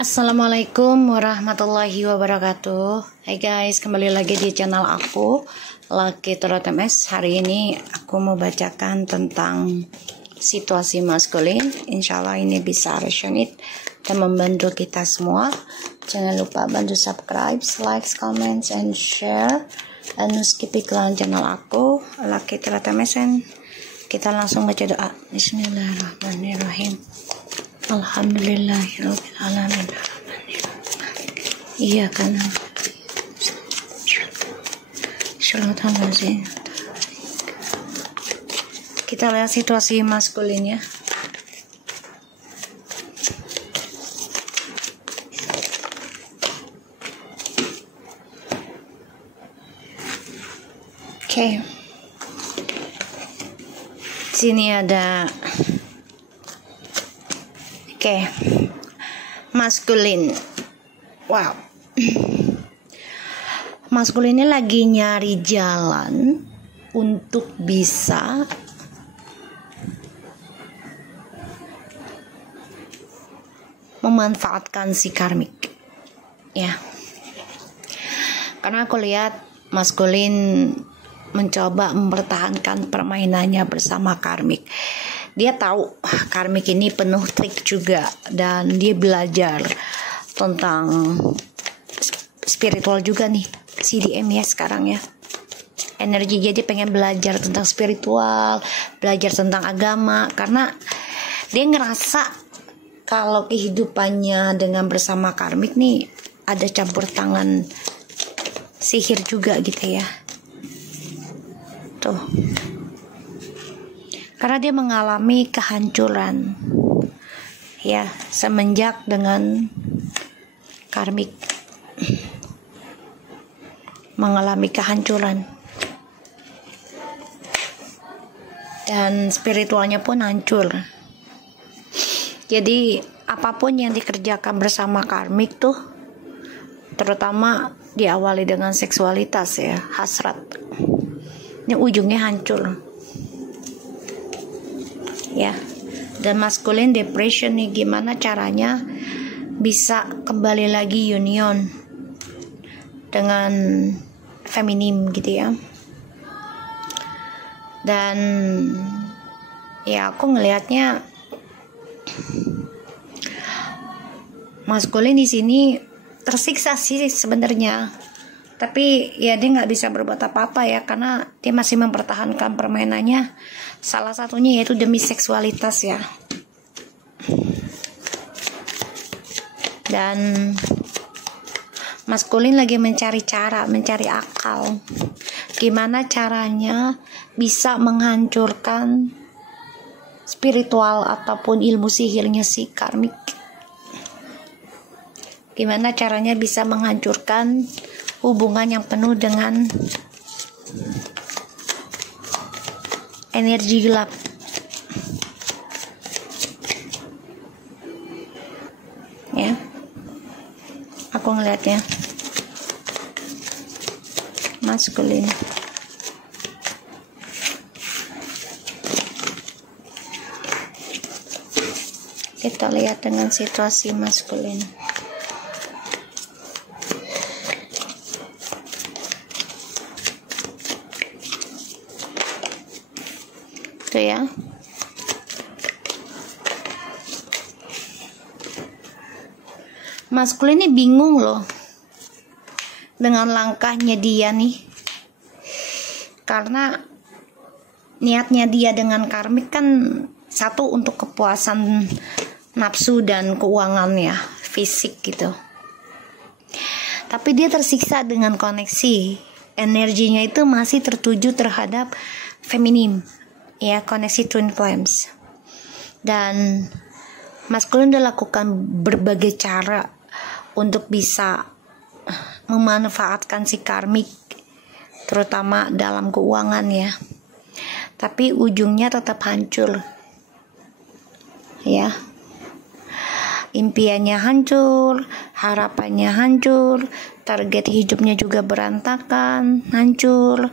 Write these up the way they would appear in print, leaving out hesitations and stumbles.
Assalamualaikum warahmatullahi wabarakatuh. Hai guys, kembali lagi di channel aku Lucky Tarot MS. Hari ini aku mau bacakan tentang situasi maskulin. Insya Allah ini bisa resonate dan membantu kita semua. Jangan lupa bantu subscribe, like, comment, and share. Dan skip iklan channel aku Lucky Tarot MS. Kita langsung baca doa. Bismillahirrahmanirrahim. Alhamdulillahirabbil alamin. Iya kan. Kita lihat situasi maskulinnya. Oke. Sini ada maskulin. Wow. Maskulin ini lagi nyari jalan untuk bisa memanfaatkan si karmik. Ya. Karena aku lihat maskulin mencoba mempertahankan permainannya bersama karmik. Dia tahu karmik ini penuh trik juga, dan dia belajar tentang spiritual juga nih, CDM ya sekarang ya. Energi, jadi pengen belajar tentang spiritual, belajar tentang agama, karena dia ngerasa kalau kehidupannya dengan bersama karmik nih ada campur tangan sihir juga gitu ya. Tuh. Karena dia mengalami kehancuran ya semenjak dengan karmik, mengalami kehancuran dan spiritualnya pun hancur. Jadi apapun yang dikerjakan bersama karmik tuh, terutama diawali dengan seksualitas ya, hasrat, ini ujungnya hancur ya. Dan maskulin depression nih, gimana caranya bisa kembali lagi union dengan feminim gitu ya. Dan ya aku ngelihatnya maskulin di sini tersiksa sih sebenarnya, tapi ya dia nggak bisa berbuat apa-apa ya, karena dia masih mempertahankan permainannya. Salah satunya yaitu demi seksualitas ya. Dan maskulin lagi mencari cara, mencari akal, gimana caranya bisa menghancurkan spiritual ataupun ilmu sihirnya si karmik. Gimana caranya bisa menghancurkan hubungan yang penuh dengan energi gelap. Ya. Aku ngelihatnya maskulin. Kita lihat dengan situasi maskulin. Tuh ya. Maskulin ini bingung loh dengan langkahnya dia nih. Karena niatnya dia dengan karmik kan satu, untuk kepuasan nafsu dan keuangan ya, fisik gitu. Tapi dia tersiksa dengan koneksi. Energinya itu masih tertuju terhadap feminim. Ya, koneksi twin flames. Dan maskulin udah lakukan berbagai cara untuk bisa memanfaatkan si karmik, terutama dalam keuangan ya. Tapi ujungnya tetap hancur. Ya. Impiannya hancur, harapannya hancur, target hidupnya juga berantakan, hancur.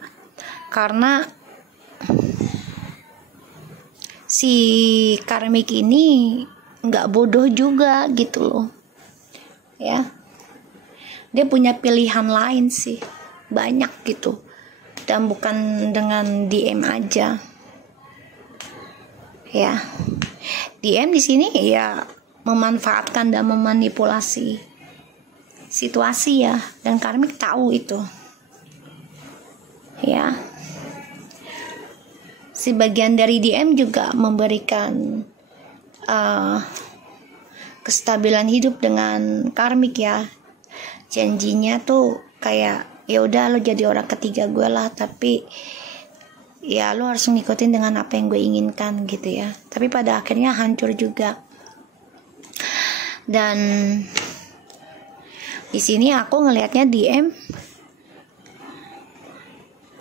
Karena si karmik ini nggak bodoh juga gitu loh. ya. Dia punya pilihan lain sih, banyak gitu, dan bukan dengan DM aja, ya. DM di sini ya memanfaatkan dan memanipulasi situasi ya, dan karmik tahu itu, ya. Sebagian dari DM juga memberikan kestabilan hidup dengan karmik ya. Janjinya tuh kayak ya udah lo jadi orang ketiga gue lah, tapi ya lo harus ngikutin dengan apa yang gue inginkan gitu ya. Tapi pada akhirnya hancur juga. Dan di sini aku ngelihatnya DM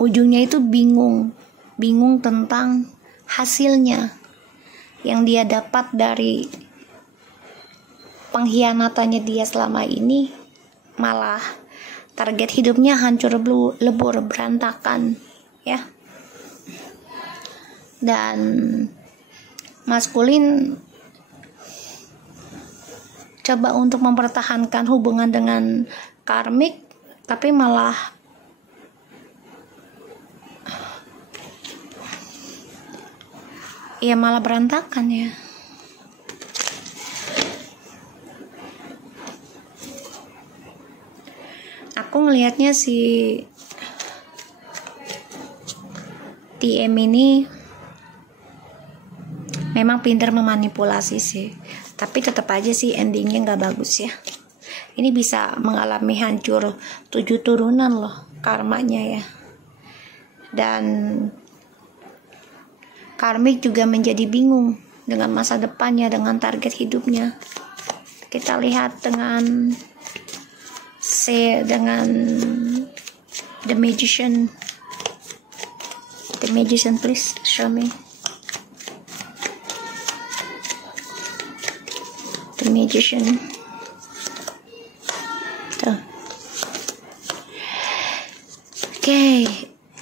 ujungnya itu bingung tentang hasilnya yang dia dapat dari pengkhianatannya dia selama ini. Malah target hidupnya hancur lebur, berantakan, ya. Dan maskulin coba untuk mempertahankan hubungan dengan karmik, tapi malah berantakan ya. Aku ngelihatnya si TM ini memang pintar memanipulasi sih, tapi tetap aja sih endingnya nggak bagus ya. Ini bisa mengalami hancur 7 turunan loh karmanya ya. Dan karmik juga menjadi bingung dengan masa depannya, dengan target hidupnya. Kita lihat dengan The Magician. The Magician, please show me. The Magician. Tuh. Oke,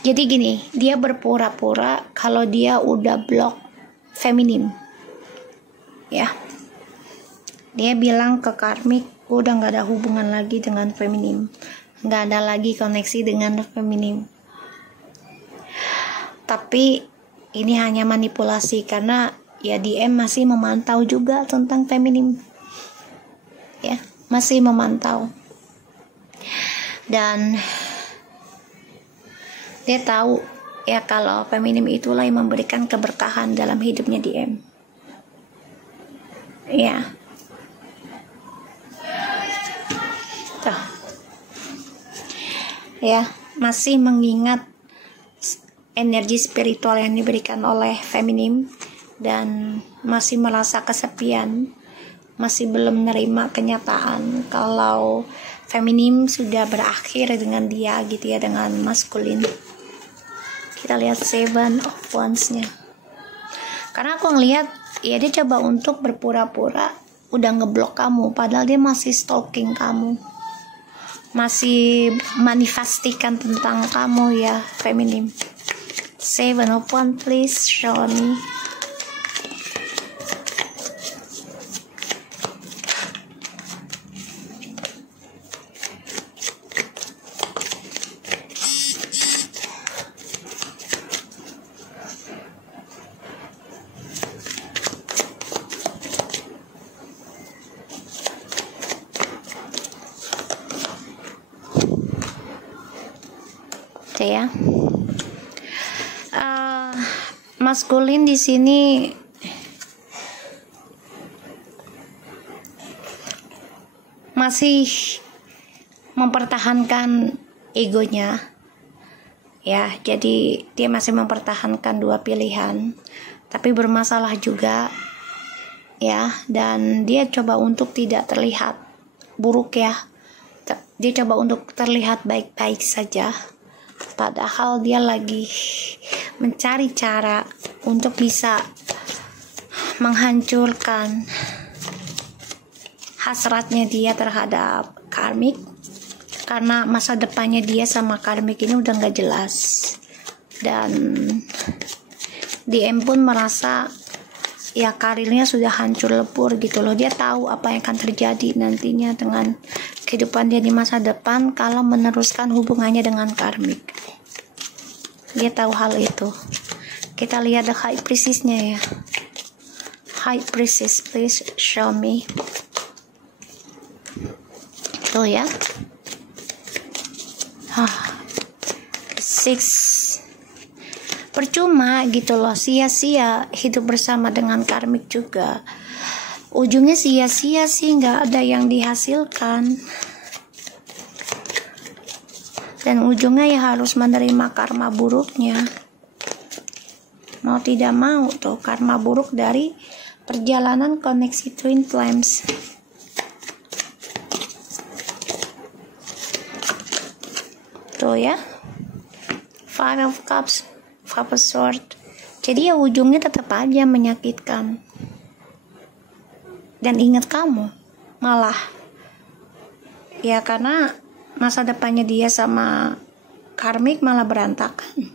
jadi gini, dia berpura-pura kalau dia udah blok feminim, ya. Dia bilang ke karmik, udah nggak ada hubungan lagi dengan feminim, nggak ada lagi koneksi dengan feminim. Tapi ini hanya manipulasi karena ya DM masih memantau juga tentang feminim, ya, masih memantau. Dan dia tahu ya kalau feminim itulah yang memberikan keberkahan dalam hidupnya DM, ya. Tuh. Ya, masih mengingat energi spiritual yang diberikan oleh feminim dan masih merasa kesepian, masih belum menerima kenyataan kalau feminim sudah berakhir dengan dia gitu ya, dengan maskulin. Kita lihat Seven of Wands-nya. Karena aku ngelihat ya dia coba untuk berpura-pura udah ngeblok kamu, padahal dia masih stalking kamu, masih manifestikan tentang kamu ya feminim. Seven of Wands, please show me. Oke ya. Maskulin di sini masih mempertahankan egonya, ya. Jadi dia masih mempertahankan dua pilihan, tapi bermasalah juga, ya. Dan dia coba untuk tidak terlihat buruk ya. Dia coba untuk terlihat baik-baik saja. Padahal dia lagi mencari cara untuk bisa menghancurkan hasratnya dia terhadap karmik, karena masa depannya dia sama karmik ini udah gak jelas. Dan DM pun merasa ya karirnya sudah hancur lebur gitu loh. Dia tahu apa yang akan terjadi nantinya dengan kehidupan dia di masa depan kalau meneruskan hubungannya dengan karmik. Dia tahu hal itu. Kita lihat the High Priestess-nya ya. High Priestess, please show me. Tuh ya. 6. Percuma gitu loh, sia-sia hidup bersama dengan karmik juga. Ujungnya sia-sia sih, nggak ada yang dihasilkan. Dan ujungnya ya harus menerima karma buruknya. Mau tidak mau tuh, karma buruk dari perjalanan koneksi Twin Flames. Tuh ya. Five of Cups, Five of Swords. Jadi ya ujungnya tetap aja menyakitkan. Dan ingat kamu, malah ya karena masa depannya dia sama karmik malah berantakan.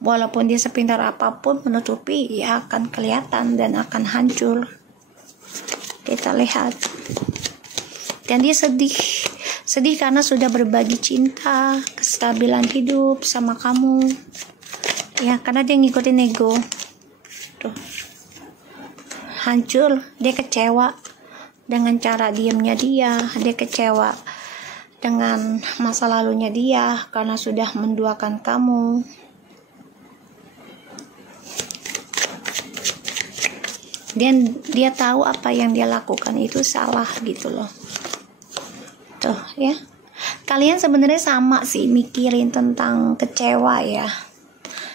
Walaupun dia sepintar apapun menutupi, ya akan kelihatan dan akan hancur. Kita lihat. Dan dia sedih karena sudah berbagi cinta, kestabilan hidup sama kamu. Ya, karena dia ngikutin ego. Tuh. Hancur, dia kecewa dengan cara diamnya dia kecewa dengan masa lalunya dia karena sudah menduakan kamu. Dan dia tahu apa yang dia lakukan itu salah gitu loh. Tuh ya. Kalian sebenarnya sama sih mikirin tentang kecewa ya.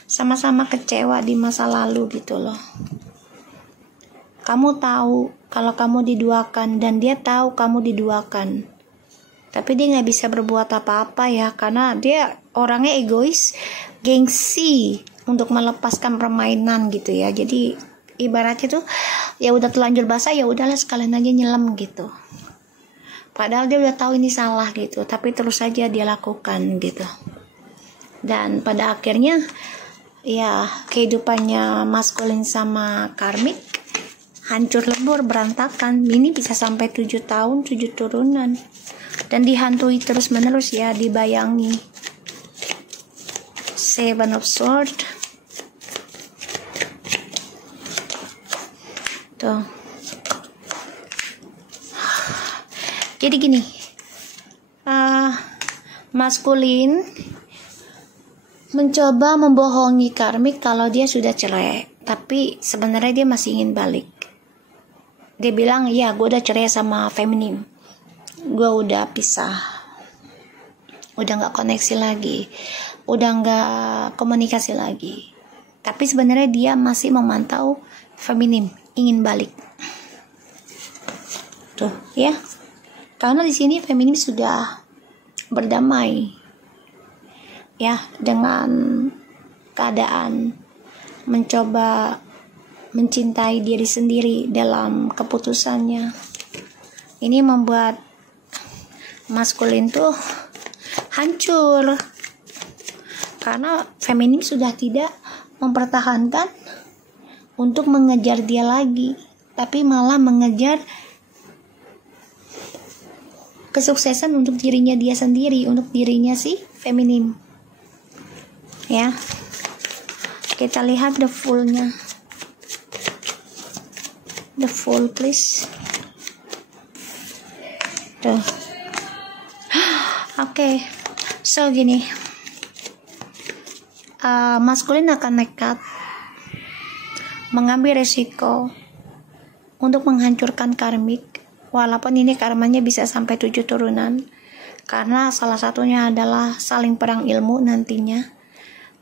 Sama-sama kecewa di masa lalu gitu loh. Kamu tahu kalau kamu diduakan dan dia tahu kamu diduakan. Tapi dia nggak bisa berbuat apa-apa ya karena dia orangnya egois, gengsi untuk melepaskan permainan gitu ya. Jadi ibaratnya tuh ya udah terlanjur basah ya udahlah sekalian aja nyelam gitu. Padahal dia udah tahu ini salah gitu, tapi terus saja dia lakukan gitu. Dan pada akhirnya ya kehidupannya maskulin sama karmik hancur lebur, berantakan. Ini bisa sampai 7 tahun 7 turunan dan dihantui terus menerus ya, dibayangi. Seven of Swords. Tuh. Jadi gini, maskulin mencoba membohongi karmik kalau dia sudah cerai, tapi sebenarnya dia masih ingin balik. Dia bilang, ya gue udah cerai sama feminim, gue udah pisah, udah gak koneksi lagi, udah gak komunikasi lagi. Tapi sebenarnya dia masih memantau feminim, ingin balik. Tuh ya. Karena di sini feminim sudah berdamai ya dengan keadaan, mencoba mencintai diri sendiri dalam keputusannya. Ini membuat maskulin tuh hancur karena feminim sudah tidak mempertahankan untuk mengejar dia lagi, tapi malah mengejar kesuksesan untuk dirinya dia sendiri, untuk dirinya si feminim. Ya. Kita lihat the full-nya. The full please. Tuh. Oke. So gini. Maskulin akan nekat mengambil resiko untuk menghancurkan karmik. Walaupun ini karmanya bisa sampai 7 turunan. Karena salah satunya adalah saling perang ilmu nantinya.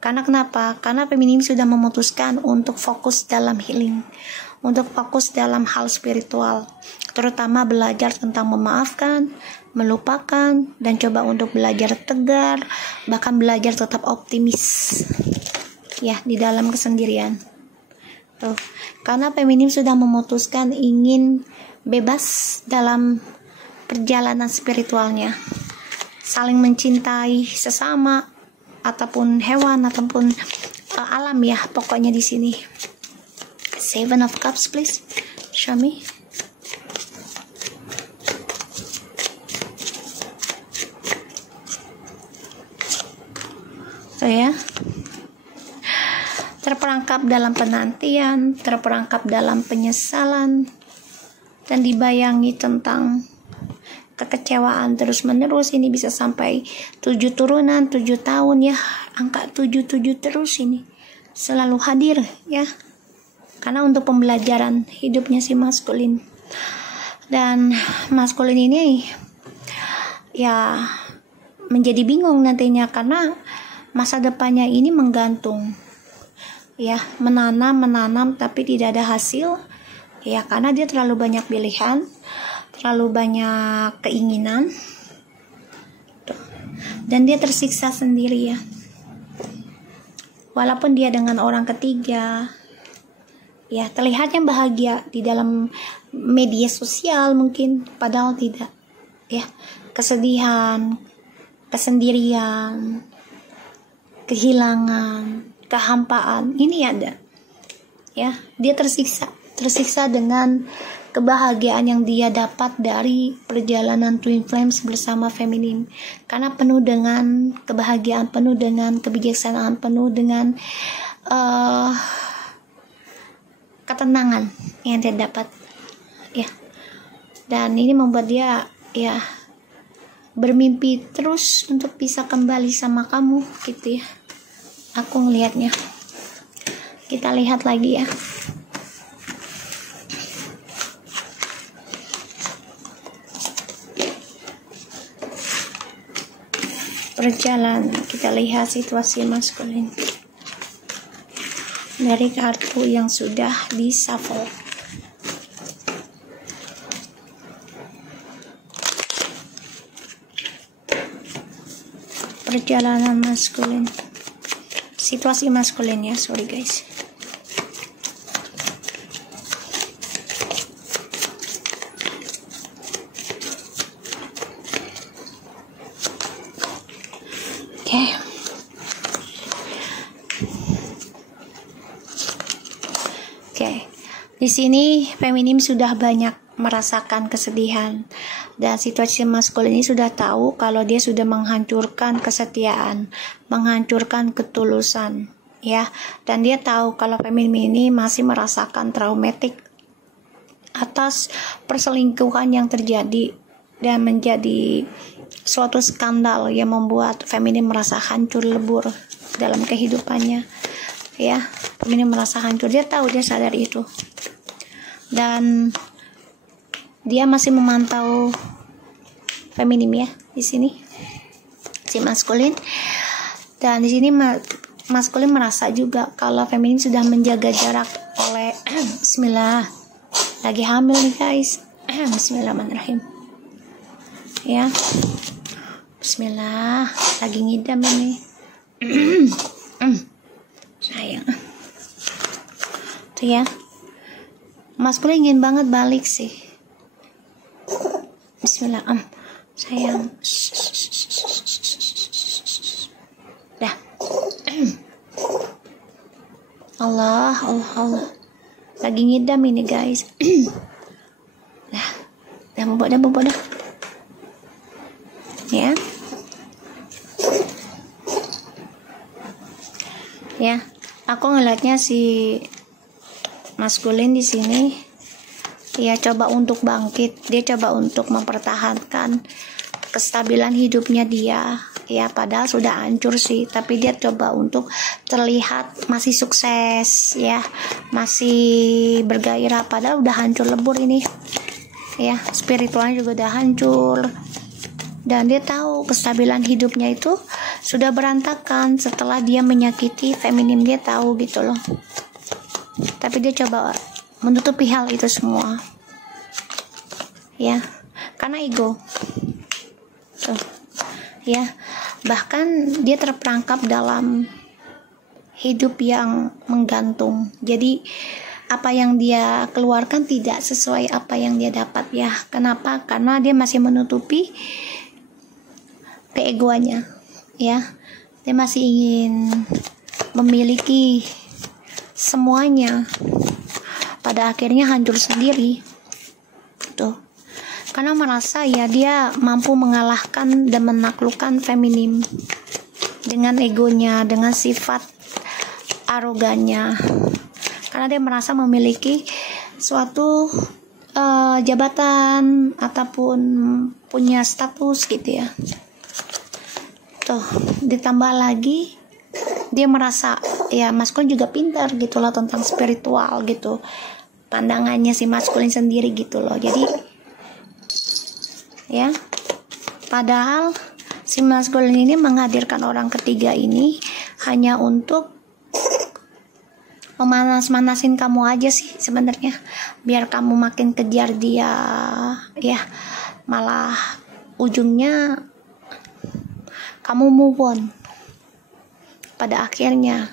Karena kenapa? Karena feminim sudah memutuskan untuk fokus dalam healing. Untuk fokus dalam hal spiritual. Terutama belajar tentang memaafkan, melupakan, dan coba untuk belajar tegar. Bahkan belajar tetap optimis. Ya, di dalam kesendirian. Tuh. Karena feminim sudah memutuskan ingin bebas dalam perjalanan spiritualnya, saling mencintai sesama ataupun hewan ataupun alam ya, pokoknya di sini Seven of Cups, please. Show me. So ya, terperangkap dalam penantian, terperangkap dalam penyesalan, dan dibayangi tentang kekecewaan terus-menerus. Ini bisa sampai 7 turunan, 7 tahun ya. Angka 77 terus ini selalu hadir ya. Karena untuk pembelajaran hidupnya si maskulin. Dan maskulin ini ya menjadi bingung nantinya karena masa depannya ini menggantung. Ya, menanam tapi tidak ada hasil. Ya, karena dia terlalu banyak pilihan, terlalu banyak keinginan. Dan dia tersiksa sendiri ya. Walaupun dia dengan orang ketiga, ya terlihatnya bahagia di dalam media sosial mungkin, padahal tidak. Ya, kesedihan, kesendirian, kehilangan, kehampaan, ini ada. Ya, dia tersiksa dengan kebahagiaan yang dia dapat dari perjalanan Twin Flames bersama Feminim, karena penuh dengan kebahagiaan, penuh dengan kebijaksanaan, penuh dengan ketenangan yang dia dapat ya. Dan ini membuat dia ya bermimpi terus untuk bisa kembali sama kamu gitu ya. Aku ngelihatnya. Kita lihat lagi ya. Perjalanan, kita lihat situasi maskulin dari kartu yang sudah di shuffle. Perjalanan maskulin, situasi maskulin ya, sorry guys. Oke. Di sini Feminim sudah banyak merasakan kesedihan, dan situasi maskulin ini sudah tahu kalau dia sudah menghancurkan kesetiaan, menghancurkan ketulusan ya, dan dia tahu kalau Feminim ini masih merasakan traumatik atas perselingkuhan yang terjadi dan menjadi suatu skandal yang membuat Feminim merasa hancur lebur dalam kehidupannya ya. Feminim merasa hancur, dia tahu, dia sadar itu, dan dia masih memantau Feminim ya di sini si maskulin. Dan di sini maskulin merasa juga kalau Feminim sudah menjaga jarak oleh Bismillah, lagi hamil nih guys. Bismillahirrahmanirrahim ya. Bismillah, lagi ngidam ini. Sayang tuh ya, maskulin ingin banget balik sih. Bismillah, sayang. Dah. Allah. Lagi ngidam ini guys. Dah bobok dah. Ya. Ya, aku ngelihatnya si maskulin di sini ya coba untuk bangkit, dia coba untuk mempertahankan kestabilan hidupnya dia ya, padahal sudah hancur sih, tapi dia coba untuk terlihat masih sukses ya, masih bergairah, padahal udah hancur lebur ini ya, spiritualnya juga udah hancur. Dan dia tahu kestabilan hidupnya itu sudah berantakan setelah dia menyakiti Feminim, dia tahu gitu loh. Tapi dia coba menutupi hal itu semua. Ya, karena ego. Tuh. Ya, bahkan dia terperangkap dalam hidup yang menggantung. Jadi apa yang dia keluarkan tidak sesuai apa yang dia dapat ya. Kenapa? Karena dia masih menutupi keegoannya ya, dia masih ingin memiliki semuanya, pada akhirnya hancur sendiri tuh, karena merasa ya dia mampu mengalahkan dan menaklukkan feminim dengan egonya, dengan sifat arogannya, karena dia merasa memiliki suatu jabatan ataupun punya status gitu ya. Tuh, ditambah lagi dia merasa ya maskulin juga pintar gitu loh tentang spiritual gitu, pandangannya si maskulin sendiri gitu loh. Jadi ya, padahal si maskulin ini menghadirkan orang ketiga ini hanya untuk memanas-manasin kamu aja sih sebenarnya, biar kamu makin kejar dia ya, malah ujungnya kamu move on pada akhirnya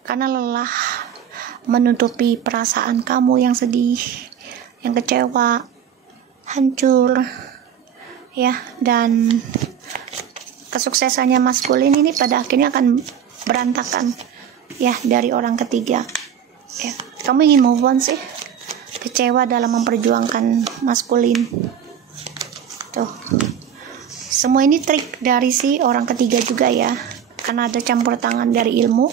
karena lelah menutupi perasaan kamu yang sedih, yang kecewa, hancur ya, dan kesuksesannya maskulin ini pada akhirnya akan berantakan ya dari orang ketiga ya. Kamu ingin move on sih, kecewa dalam memperjuangkan maskulin tuh. Semua ini trik dari si orang ketiga juga ya, karena ada campur tangan dari ilmu,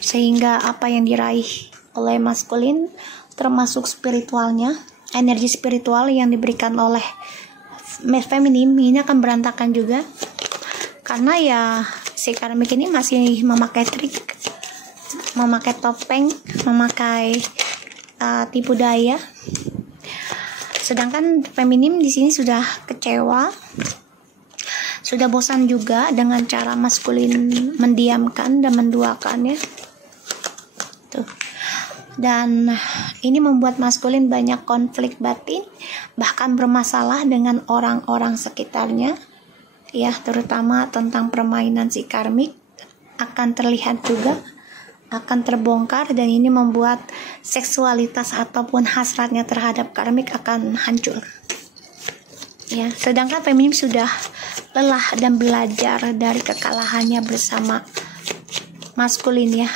sehingga apa yang diraih oleh maskulin termasuk spiritualnya, energi spiritual yang diberikan oleh feminim ini akan berantakan juga, karena ya si karmik ini masih memakai trik, memakai topeng, memakai tipu daya. Sedangkan feminim di sini sudah kecewa, sudah bosan juga dengan cara maskulin mendiamkan dan menduakannya tuh. Dan ini membuat maskulin banyak konflik batin, bahkan bermasalah dengan orang-orang sekitarnya ya, terutama tentang permainan si karmik akan terlihat juga, akan terbongkar, dan ini membuat seksualitas ataupun hasratnya terhadap karmik akan hancur ya. Sedangkan feminim sudah lelah dan belajar dari kekalahannya bersama maskulin ya,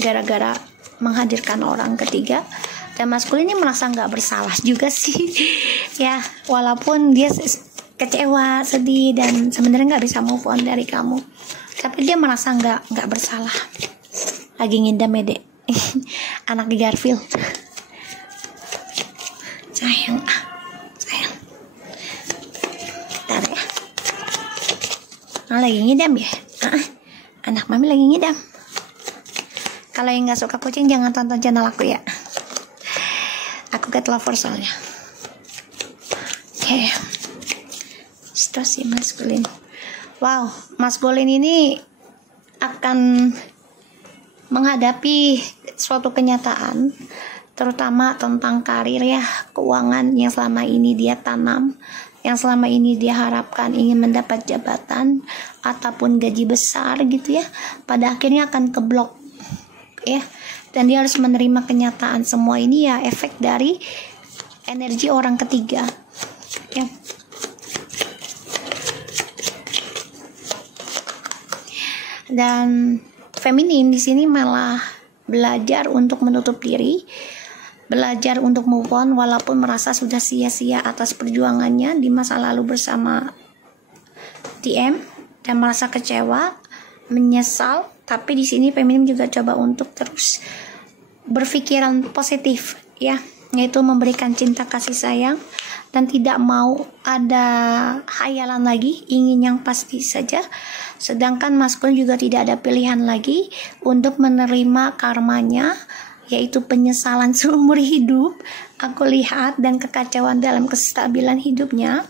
gara-gara menghadirkan orang ketiga, dan maskulin ini merasa nggak bersalah juga sih ya, walaupun dia kecewa, sedih, dan sebenarnya nggak bisa move on dari kamu, tapi dia merasa nggak bersalah. Lagi ngidam ya dek anak di Garfield. Sayang sayang, bentar ya, lagi ngidam ya, anak mami lagi ngidam. Kalau yang nggak suka kucing jangan tonton channel aku ya, aku cat lover soalnya. Oke, situasi maskulin. Wow, maskulin ini akan menghadapi suatu kenyataan, terutama tentang karir ya, keuangan yang selama ini dia tanam, yang selama ini dia harapkan ingin mendapat jabatan ataupun gaji besar gitu ya, pada akhirnya akan keblok ya, dan dia harus menerima kenyataan semua ini ya, efek dari energi orang ketiga ya. Dan feminin di sini malah belajar untuk menutup diri, belajar untuk move on walaupun merasa sudah sia-sia atas perjuangannya di masa lalu bersama TM, dan merasa kecewa, menyesal. Tapi di sini feminim juga coba untuk terus berpikiran positif ya, yaitu memberikan cinta kasih sayang dan tidak mau ada hayalan lagi, ingin yang pasti saja. Sedangkan maskulin juga tidak ada pilihan lagi untuk menerima karmanya, yaitu penyesalan seumur hidup, aku lihat, dan kekacauan dalam kestabilan hidupnya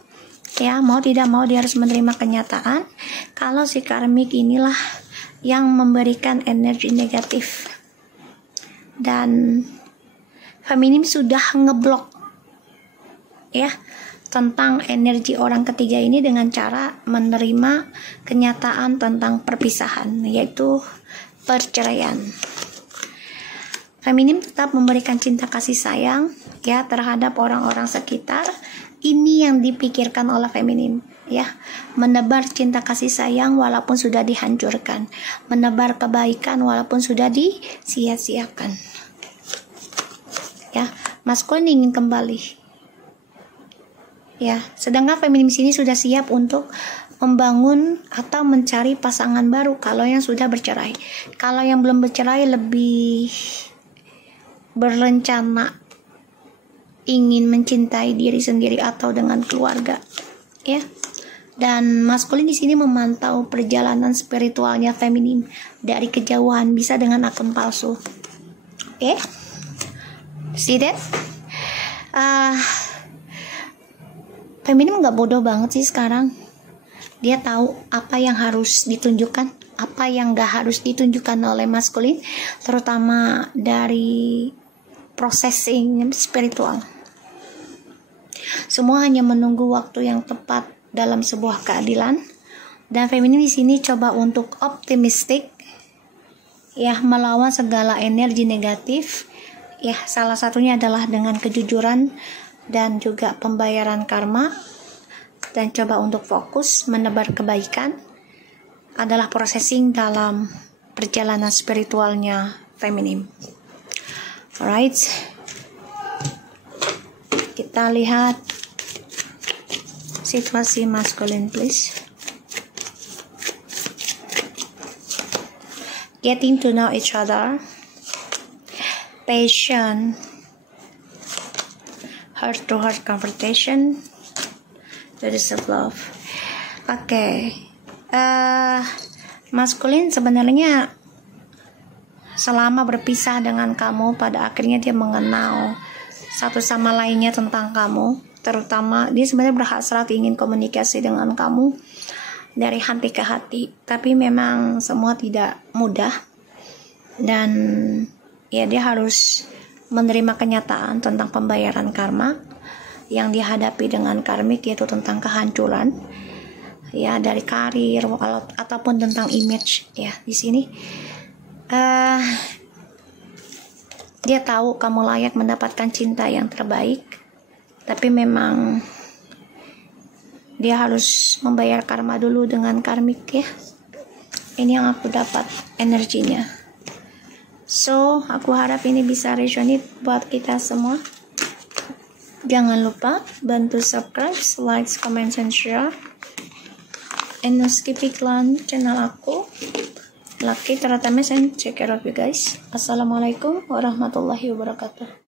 ya. Mau tidak mau dia harus menerima kenyataan kalau si karmik inilah yang memberikan energi negatif, dan feminim sudah ngeblok ya tentang energi orang ketiga ini dengan cara menerima kenyataan tentang perpisahan, yaitu perceraian. Feminim tetap memberikan cinta kasih sayang ya terhadap orang-orang sekitar. Ini yang dipikirkan oleh feminim ya, menebar cinta kasih sayang walaupun sudah dihancurkan, menebar kebaikan walaupun sudah disia-siakan. Ya, maskulin ingin kembali. Ya, sedangkan feminim sini sudah siap untuk membangun atau mencari pasangan baru kalau yang sudah bercerai. Kalau yang belum bercerai lebih berencana ingin mencintai diri sendiri atau dengan keluarga. Ya. Dan maskulin di sini memantau perjalanan spiritualnya feminim dari kejauhan, bisa dengan akun palsu. Oke? See that? Feminim nggak bodoh banget sih sekarang. Dia tahu apa yang harus ditunjukkan, apa yang nggak harus ditunjukkan oleh maskulin, terutama dari processing spiritual. Semua hanya menunggu waktu yang tepat dalam sebuah keadilan, dan feminim di sini coba untuk optimistik, ya, melawan segala energi negatif, ya, salah satunya adalah dengan kejujuran dan juga pembayaran karma, dan coba untuk fokus menebar kebaikan adalah processing dalam perjalanan spiritualnya feminim. Alright, kita lihat situasi maskulin, please. Getting to know each other, passion, heart-to-heart conversation, that is of love. Oke, maskulin sebenarnya selama berpisah dengan kamu, pada akhirnya dia mengenal satu sama lainnya tentang kamu. Terutama dia sebenarnya berhasrat ingin komunikasi dengan kamu dari hati ke hati, tapi memang semua tidak mudah, dan ya dia harus menerima kenyataan tentang pembayaran karma yang dihadapi dengan karmik, yaitu tentang kehancuran, ya, dari karir ataupun tentang image. Ya, di sini dia tahu kamu layak mendapatkan cinta yang terbaik, tapi memang dia harus membayar karma dulu dengan karmik, ya. Ini yang aku dapat energinya. So, aku harap ini bisa resonate buat kita semua. Jangan lupa bantu subscribe, like, comment, and share. And no skip iklan channel aku. Lucky Teratames, and take care of you guys. Assalamualaikum warahmatullahi wabarakatuh.